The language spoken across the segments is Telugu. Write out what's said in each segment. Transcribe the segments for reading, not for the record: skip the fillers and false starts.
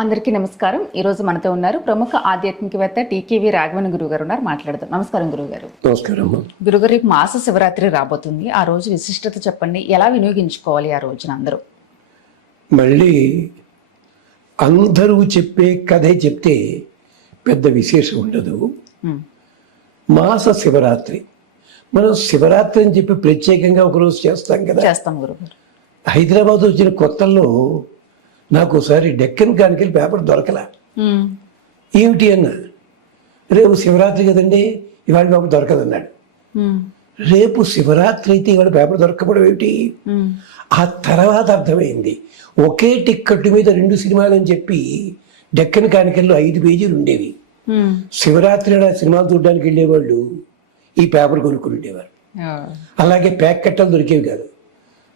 అందరికీ నమస్కారం. ఈ రోజు మనతో ఉన్నారు ప్రముఖ ఆధ్యాత్మికవేత్త టీకేవి రాఘవన్ గురువు గారు ఉన్నారు. మాట్లాడదాం. నమస్కారం గురుగారు. నమస్కారం. గురుగారు, రేపు మాస శివరాత్రి రాబోతుంది. ఆ రోజు విశిష్టత చెప్పండి. ఎలా వినియోగించుకోవాలి ఆ రోజున అందరూ? మళ్ళీ అందరూ చెప్పే కథే చెప్తే పెద్ద విశేషం ఉండదు. మాస శివరాత్రి మనం శివరాత్రి అని చెప్పి ప్రత్యేకంగా ఒకరోజు చేస్తాం కదా. చేస్తాం గురుగారు. హైదరాబాద్ వచ్చిన కొత్తల్లో నాకు ఒకసారి డెక్కన్ కానికెళ్ళి పేపర్ దొరకలా. ఏమిటి అన్న, రేపు శివరాత్రి కదండి, ఇవాళ పేపర్ దొరకదన్నాడు. రేపు శివరాత్రి అయితే ఇవాళ పేపర్ దొరకపోవడం ఏమిటి? ఆ తర్వాత అర్థమైంది, ఒకే టిక్కెట్ మీద 2 సినిమాలు అని చెప్పి డెక్కన్ కానికెళ్ళు 5 పేజీలు ఉండేవి. శివరాత్రి నాడు సినిమాలు చూడడానికి వెళ్ళేవాళ్ళు ఈ పేపర్ కొనుక్కుని ఉండేవారు. అలాగే ప్యాక్ కట్టలు దొరికేవి కాదు.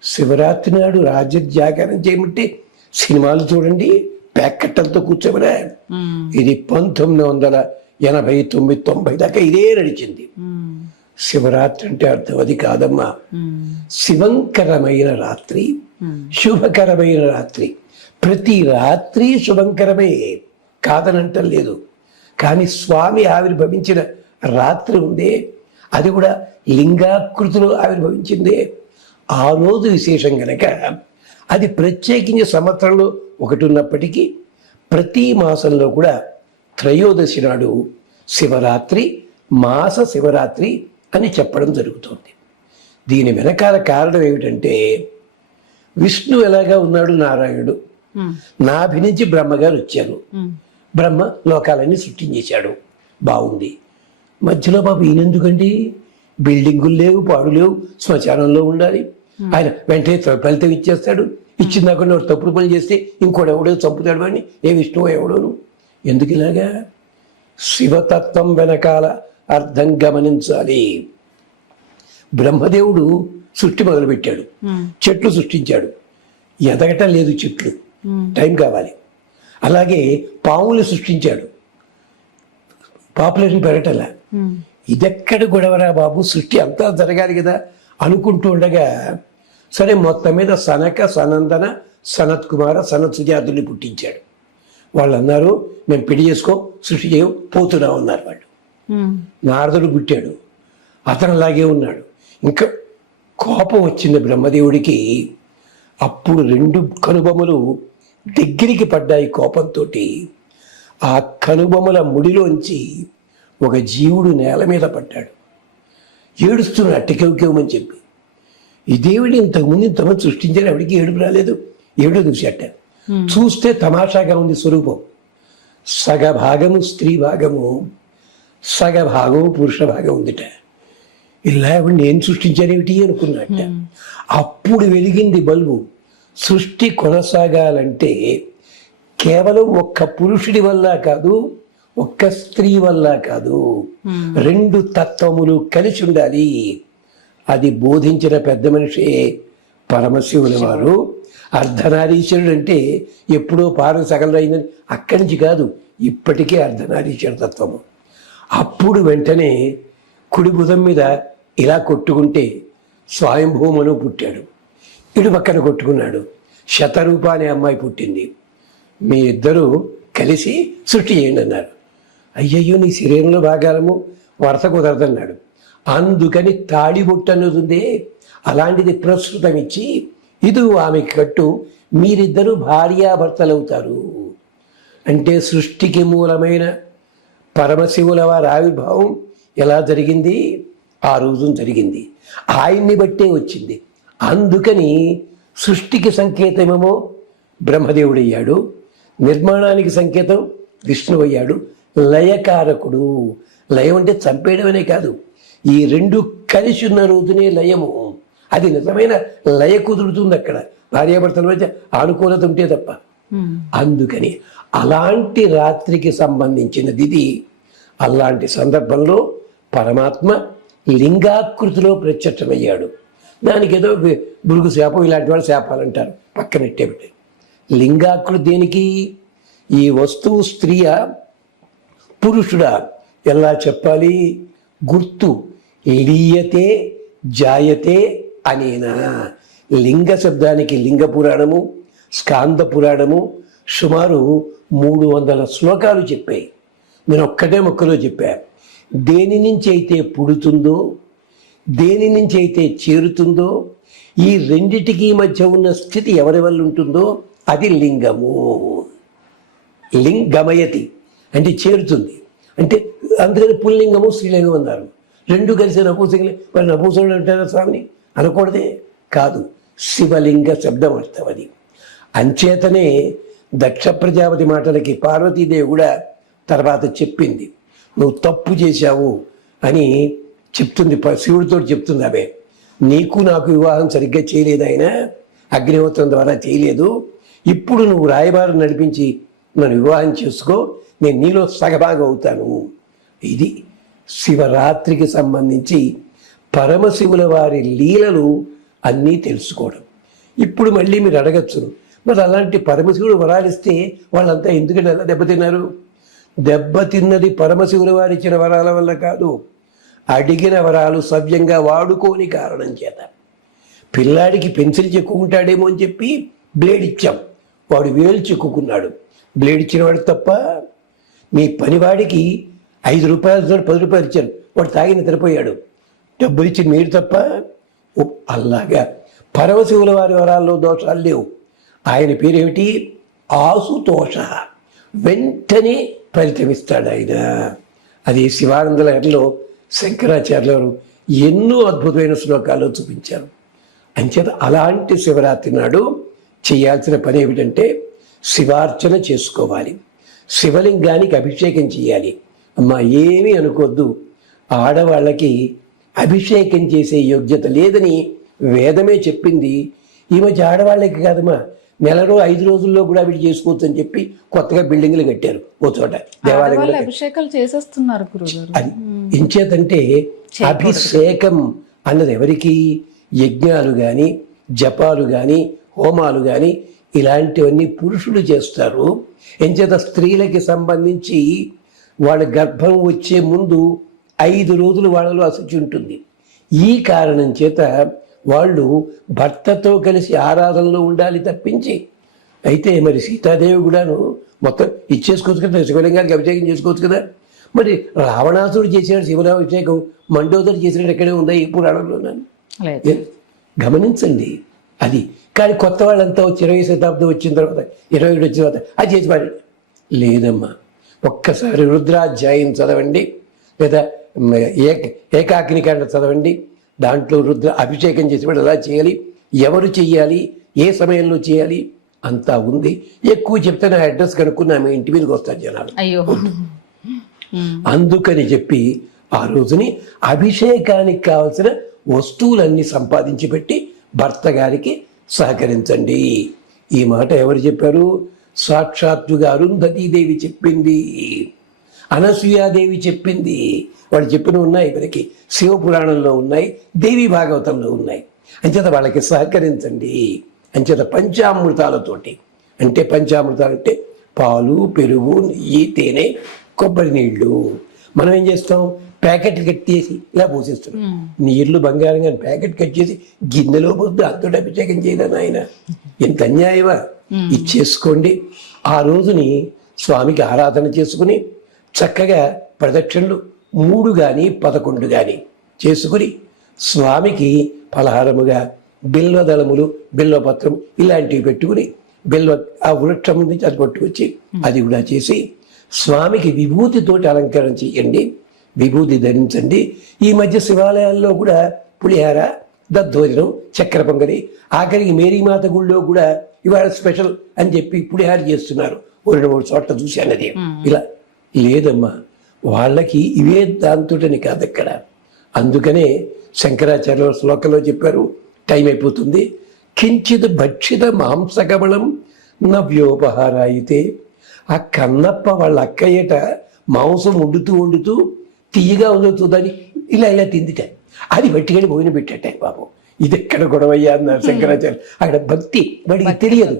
శివరాత్రి నాడు రాజ్య జాగరణ చేయమంటే సినిమాలు చూడండి ప్యాక్ కట్టలతో కూర్చోమరా. ఇది 1989-90 దాకా ఇదే నడిచింది. శివరాత్రి అంటే అర్థం అది కాదమ్మా. శివంకరమైన రాత్రి, శుభకరమైన రాత్రి. ప్రతి రాత్రి శుభంకరమే, కాదనంటం లేదు. కానీ స్వామి ఆవిర్భవించిన రాత్రి ఉందే, అది కూడా లింగాకృతిలో ఆవిర్భవించిందే, ఆ రోజు విశేషం గనక అది ప్రత్యేకించి సంవత్సరంలో ఒకటి ఉన్నప్పటికీ ప్రతి మాసంలో కూడా త్రయోదశి నాడు శివరాత్రి, మాస శివరాత్రి అని చెప్పడం జరుగుతుంది. దీని వెనకాల కారణం ఏమిటంటే, విష్ణు ఎలాగా ఉన్నాడు, నారాయణుడు నాభి నుంచి బ్రహ్మగారు వచ్చారు. బ్రహ్మ లోకాలన్నీ సృష్టించేశాడు, బాగుంది. మధ్యలో బాబు ఈయనెందుకండి, బిల్డింగులు లేవు, పాడు లేవు, శ్మశానంలో ఉండాలి. ఆయన వెంటనే ఫలితం ఇచ్చేస్తాడు. ఇచ్చిందాకుండా తప్పుడు పని చేస్తే ఇంకోటి ఎవడో చంపుతాడు అని, ఏ విష్ణువు ఎవడోను. ఎందుకు ఇలాగా? శివతత్వం వెనకాల అర్థం గమనించాలి. బ్రహ్మదేవుడు సృష్టి మొదలుపెట్టాడు, చెట్లు సృష్టించాడు. ఎదగటం లేదు చెట్లు, టైం కావాలి. అలాగే పాములు సృష్టించాడు, పాపులేషన్ పెరగటంలా. ఇదెక్కడ గొడవరా బాబు, సృష్టి అంతా జరగాలి కదా అనుకుంటూ ఉండగా, సరే మొత్తం మీద సనక, సనందన, సనత్ కుమార, సనత్ సుజాతుల్ని పుట్టించాడు. వాళ్ళు అన్నారు, మేము పెళ్లి చేసుకో, సృష్టి చేయం, పోతున్నాం అన్నారు వాళ్ళు. నారదుడు పుట్టాడు, అతను అలాగే ఉన్నాడు. ఇంకా కోపం వచ్చింది బ్రహ్మదేవుడికి. అప్పుడు 2 కనుబొమ్మలు దగ్గరికి పడ్డాయి కోపంతో. ఆ కనుబొమ్మల ముడిలోంచి ఒక జీవుడు నేల మీద పడ్డాడు, ఏడుస్తున్నాడు అట్టకెవకేమని చెప్పి. ఇదేవిడి ఇంతకుముందు ఇంతమంది సృష్టించారు, ఎవరికి ఏడుపు రాలేదు, ఏడో చూసేట. చూస్తే తమాషాగా ఉంది స్వరూపం. సగభాగము స్త్రీ భాగము, సగభాగము పురుష భాగం ఉందిట. ఇలా నేను సృష్టించానేమిటి అనుకున్నట్ట. అప్పుడు వెలిగింది బల్బు. సృష్టి కొనసాగాలంటే కేవలం ఒక్క పురుషుడి వల్ల కాదు, ఒక్క స్త్రీ వల్ల కాదు, 2 తత్వములు కలిసి ఉండాలి. అది బోధించిన పెద్ద మనిషే పరమశివుల వారు. అర్ధనారీశ్వరుడు అంటే ఎప్పుడో పారం సగలు అయిందని అక్కడి నుంచి కాదు, ఇప్పటికే అర్ధనారీశ్వర తత్వము. అప్పుడు వెంటనే కుడి బుధం మీద ఇలా కొట్టుకుంటే స్వయంభూమను పుట్టాడు, ఇటు పక్కన కొట్టుకున్నాడు, శతరూప అనే అమ్మాయి పుట్టింది. మీ ఇద్దరూ కలిసి సృష్టి చేయండి అన్నారు. అయ్యయ్యో, నీ శరీరంలో భాగాలము వరస కుదరదన్నాడు. అందుకని తాళిబొట్టు అన్నది అలాంటిది ప్రస్తుతం ఇచ్చి, ఇది ఆమెకి కట్టు, మీరిద్దరూ భార్యాభర్తలు అవుతారు అంటే సృష్టికి మూలమైన పరమశివుల వారి ఆవిర్భావం ఎలా జరిగింది, ఆ రోజు జరిగింది. ఆయన్ని బట్టే వచ్చింది. అందుకని సృష్టికి సంకేతమేమో బ్రహ్మదేవుడయ్యాడు, నిర్మాణానికి సంకేతం విష్ణువు అయ్యాడు, లయకారకుడు. లయం అంటే చంపేయడమనే కాదు, ఈ 2 కలిసి ఉన్న రోజునే లయము. అది నిజమైన లయ కుదురుతుంది అక్కడ, భార్యాభర్తల మధ్య ఆనుకూలత ఉంటే తప్ప. అందుకని అలాంటి రాత్రికి సంబంధించినది ఇది. అలాంటి సందర్భంలో పరమాత్మ లింగాకృతిలో ప్రత్యక్షమయ్యాడు. దానికి ఏదో భృగు శాపం ఇలాంటి వాళ్ళు శాపాలంటారు, పక్కనెట్టే. లింగాకృతి దేనికి? ఈ వస్తువు స్త్రీయా పురుషుడా ఎలా చెప్పాలి? గుర్తు లీయతే జాయతే అనేనా. లింగ శబ్దానికి లింగ పురాణము, స్కాంద పురాణము, సుమారు 300 శ్లోకాలు చెప్పాయి. నేను ఒక్కటే మొక్కలో చెప్పా. దేని నుంచి అయితే పుడుతుందో, దేని నుంచి అయితే చేరుతుందో, ఈ రెండిటికి మధ్య ఉన్న స్థితి ఎవరి వల్ల ఉంటుందో అది లింగము. లింగమయతి అంటే చేరుతుంది. అంటే అందుకని పుల్లింగము స్త్రీలింగం అన్నారు. రెండు కలిసి నపూసకులే. మరి నపూసకుడు అంటారా స్వామిని? అనకూడదే. కాదు, శివలింగ శబ్దం అర్థం అది. అంచేతనే దక్ష ప్రజాపతి మాటలకి పార్వతీదేవి కూడా తర్వాత చెప్పింది, నువ్వు తప్పు చేశావు అని చెప్తుంది. శివుడితో చెప్తుంది. అవే నీకు నాకు వివాహం సరిగ్గా చేయలేదు, ఆయన అగ్నిహోత్రం ద్వారా చేయలేదు. ఇప్పుడు నువ్వు రాయబారం నడిపించి నన్ను వివాహం చేసుకో, నేను నీలో సగభాగం అవుతాను. ఇది శివరాత్రికి సంబంధించి పరమశివుల వారి లీలలు అన్నీ తెలుసుకోవడం. ఇప్పుడు మళ్ళీ మీరు అడగచ్చును, మరి అలాంటి పరమశివుడు వరాలిస్తే వాళ్ళంతా ఎందుకంటే అలా దెబ్బతిన్నారు? దెబ్బతిన్నది పరమశివుల వారు ఇచ్చిన వరాల వల్ల కాదు, అడిగిన వరాలు సవ్యంగా వాడుకోని కారణం చేత. పిల్లాడికి పెన్సిల్ చెక్కుకుంటాడేమో అని చెప్పి బ్లేడ్ ఇచ్చాం, వాడు వేలు చెక్కుకున్నాడు. బ్లేడ్ ఇచ్చినవాడు తప్ప? మీ పనివాడికి 5 రూపాయలు 10 రూపాయలు ఇచ్చారు, వాడు తాగి నిద్రపోయాడు, డబ్బులు ఇచ్చి మీరు తప్ప? అలాగా పరమశివుల వారి వరాల్లో దోషాలు లేవు. ఆయన పేరేమిటి? ఆశుతోష. వెంటనే ఫలితమిస్తాడు ఆయన. అది శివానంద లహరిలో శంకరాచార్యులు వారు ఎన్నో అద్భుతమైన శ్లోకాలు చూపించారు. అంచేత అలాంటి శివరాత్రి నాడు చేయాల్సిన పని ఏమిటంటే శివార్చన చేసుకోవాలి, శివలింగానికి అభిషేకం చేయాలి. అమ్మా ఏమీ అనుకోద్దు, ఆడవాళ్ళకి అభిషేకం చేసే యోగ్యత లేదని వేదమే చెప్పింది. ఈ మధ్య ఆడవాళ్ళకి కాదమ్మా, నెలలో 5 రోజుల్లో కూడా వీళ్ళు చేసుకోవచ్చు అని చెప్పి కొత్తగా బిల్డింగ్లు కట్టారు ఓ చోట, దేవాలయంలో. అభిషేకాలు చేసేస్తున్నారు గురుగారు. అది ఎంచేతంటే అభిషేకం అన్నది ఎవరికి? యజ్ఞాలు కానీ, జపాలు కానీ, హోమాలు కానీ ఇలాంటివన్నీ పురుషులు చేస్తారు. ఎంచేత స్త్రీలకి సంబంధించి వాళ్ళ గర్భం వచ్చే ముందు 5 రోజులు వాళ్ళలో అశుచి ఉంటుంది. ఈ కారణం చేత వాళ్ళు భర్తతో కలిసి ఆరాధనలో ఉండాలి తప్పించి. అయితే మరి సీతాదేవి కూడాను మొత్తం ఇచ్చేసుకోవచ్చు కదా, శివలింగానికి అభిషేకం చేసుకోవచ్చు కదా. మరి రావణాసుడు చేసినాడు శివరాభిషేకం, మండోదరి చేసినాడు ఎక్కడే ఉందా ఈ పురాణంలో? గమనించండి అది. కానీ కొత్త వాళ్ళంతా వచ్చి 20వ శతాబ్దం వచ్చిన తర్వాత 21 వచ్చిన తర్వాత అది చేసి పాడి లేదమ్మా. ఒక్కసారి రుద్రాధ్యాయం చదవండి, లేదా ఏకాగ్నికాండ చదవండి. దాంట్లో రుద్ర అభిషేకం చేసేవాడు ఎలా చేయాలి, ఎవరు చెయ్యాలి, ఏ సమయంలో చేయాలి అంతా ఉంది. ఎక్కువ చెప్తే నా అడ్రస్ కనుక్కున్నా మీ ఇంటి మీదకి వస్తారు జనాలు. అయ్యో, అందుకని చెప్పి ఆ రోజుని అభిషేకానికి కావలసిన వస్తువులన్నీ సంపాదించి పెట్టి భర్త గారికి సహకరించండి. ఈ మాట ఎవరు చెప్పారు? సాక్షాత్తుగా అరుంధతీదేవి చెప్పింది, అనసూయాదేవి చెప్పింది. వాళ్ళు చెప్పిన ఉన్నాయి, మనకి శివపురాణంలో ఉన్నాయి, దేవి భాగవతంలో ఉన్నాయి. అంచేత వాళ్ళకి సహకరించండి. అంచేత పంచామృతాలతోటి, అంటే పంచామృతాలు అంటే పాలు, పెరుగు, నెయ్యి, తేనె, కొబ్బరి నీళ్లు. మనం ఏం చేస్తాం? ప్యాకెట్ కట్ చేసి ఇలా పోసేస్తున్నాం. నీళ్లు బంగారం కానీ ప్యాకెట్ కట్ చేసి గిన్నెలో పోతే అంతో అభిషేకం చేయదని ఆయన ఎంత అన్యాయమా? ఇచ్చేసుకోండి. ఆ రోజుని స్వామికి ఆరాధన చేసుకుని చక్కగా ప్రదక్షిణలు 3 కానీ 11 కానీ చేసుకుని స్వామికి పలహారముగా బిల్వదళములు, బిల్వపత్రం ఇలాంటివి పెట్టుకుని ఆ వృక్షం నుంచి అది పట్టుకొచ్చి అది కూడా చేసి స్వామికి విభూతితోటి అలంకరణ చేయండి, విభూతి ధరించండి. ఈ మధ్య శివాలయాల్లో కూడా పులిహార, దద్దోజనం, చక్కెర పొంగలి, ఆఖరికి మేరీమాత గుళ్ళో కూడా ఇవాళ స్పెషల్ అని చెప్పి పులిహార చేస్తున్నారు. 2-3 చోట్ల చూశానది. ఇలా లేదమ్మా, వాళ్ళకి ఇవే దాంతోటని కాదు అక్కడ. అందుకనే శంకరాచార్య శ్లోకంలో చెప్పారు, టైం అయిపోతుంది. కించిత్ భక్షిత మాంసకమలం నవ్యోపహార అయితే. ఆ కన్నప్ప వాళ్ళ అక్కయ్యట మాంసం వండుతూ తీయగా ఉందో చూద్దని ఇలా తిందిట. అది పట్టుకెళ్ళి భోజనం పెట్టాట పాపం. ఇది ఎక్కడ గొడవయ్యా అన్నారు శంకరాచార్య. అక్కడ భక్తి వాడికి తెలియదు,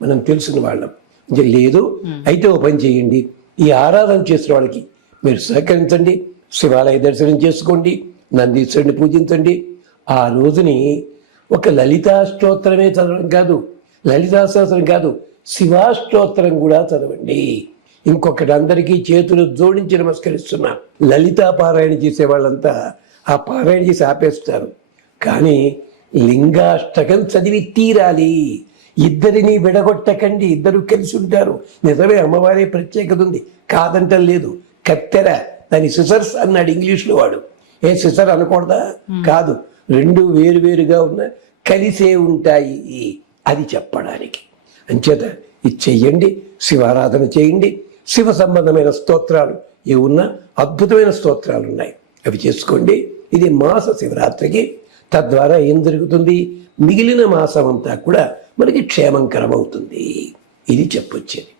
మనం తెలుసున్న వాళ్ళం. లేదు అయితే ఓ పని చేయండి, ఈ ఆరాధన చేసిన వాళ్ళకి మీరు సహకరించండి, శివాలయ దర్శనం చేసుకోండి, నందీశ్వరుని పూజించండి. ఆ రోజుని ఒక లలితా స్తోత్రమే చదవడం కాదు, లలితా సహస్రం కాదు, శివాష్టోత్తరం కూడా చదవండి. ఇంకొకటి అందరికీ చేతులు జోడించి నమస్కరిస్తున్నా. లలితా పారాయణ చేసే వాళ్ళంతా ఆ పారాయణ చేసి ఆపేస్తారు. కానీ లింగాష్టకం చదివి తీరాలి. ఇద్దరిని విడగొట్టకండి, ఇద్దరు కలిసి ఉంటారు. నిజమే, అమ్మవారే ప్రత్యేకత ఉంది, కాదంటం లేదు. కత్తెర, దాని సిసర్స్ అన్నాడు ఇంగ్లీష్లో వాడు. ఏ సిసర్ అనకూడదా? కాదు, రెండు వేరువేరుగా ఉన్న కలిసే ఉంటాయి, అది చెప్పడానికి. అంచేత ఇది చెయ్యండి, శివారాధన చేయండి. శివ సంబంధమైన స్తోత్రాలు ఏమున్నా అద్భుతమైన స్తోత్రాలు ఉన్నాయి, అవి చేసుకోండి. ఇది మాస శివరాత్రికి. తద్వారా ఏం జరుగుతుంది? మిగిలిన మాసం అంతా కూడా మనకి క్షేమంకరం అవుతుంది. ఇది చెప్పొచ్చేది.